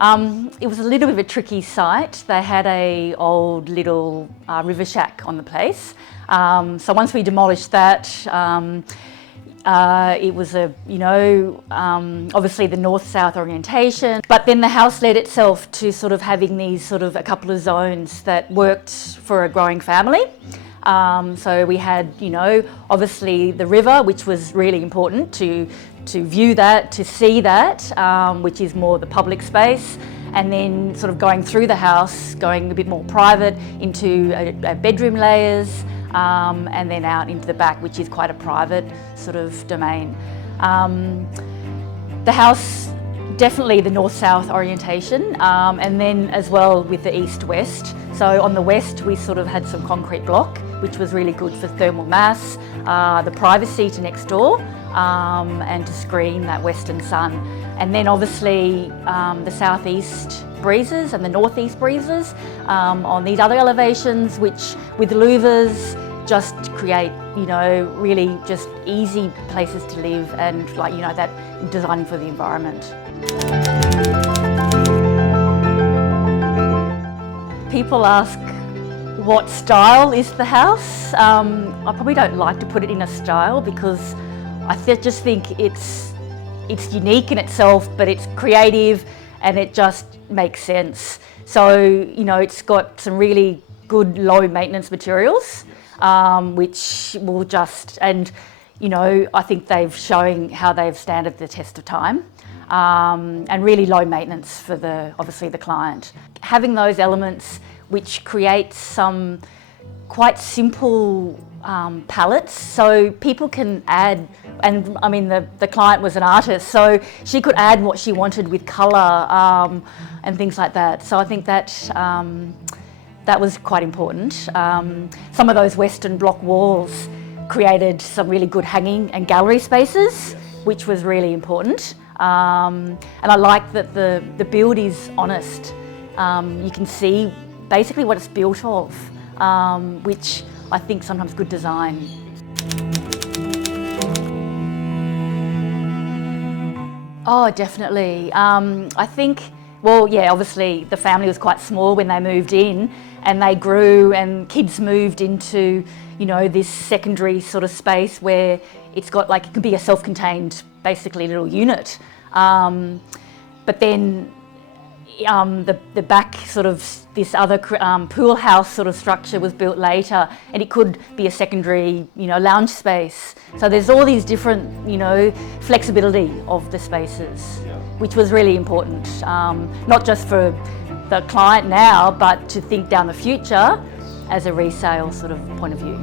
It was a little bit of a tricky site. They had a old little river shack on the place. So once we demolished that, it was obviously the north-south orientation, but then the house led itself to sort of having these a couple of zones that worked for a growing family. So we had, obviously the river, which was really important to view that, to see that, which is more the public space, and then sort of going through the house, going a bit more private into a bedroom layers, and then out into the back, which is quite a private sort of domain. The house, definitely the north-south orientation, and then as well with the east-west. So on the west, we sort of had some concrete block, which was really good for thermal mass, the privacy to next door, and to screen that western sun. And then obviously the southeast breezes and the northeast breezes on these other elevations, which with louvers just create, really just easy places to live, and that designing for the environment. People ask, what style is the house? I probably don't like to put it in a style because I just think it's unique in itself, but it's creative and it just makes sense. So, it's got some really good low maintenance materials, which will just, and I think they've shown how they've stood the test of time, and really low maintenance for obviously the client. Having those elements which create some quite simple palettes, so people can add, and I mean the client was an artist, so she could add what she wanted with colour and things like that. So I think that that was quite important. Some of those western block walls created some really good hanging and gallery spaces, which was really important. And I like that the build is honest. You can see basically what it's built of, which I think sometimes good design. Oh, definitely. I think, well, yeah, obviously the family was quite small when they moved in, and they grew, and kids moved into, this secondary sort of space where it's got it can be a self-contained, basically little unit. But then the back sort of this other pool house sort of structure was built later, and it could be a secondary, lounge space. So there's all these different, flexibility of the spaces, which was really important, not just for the client now, but to think down the future as a resale sort of point of view.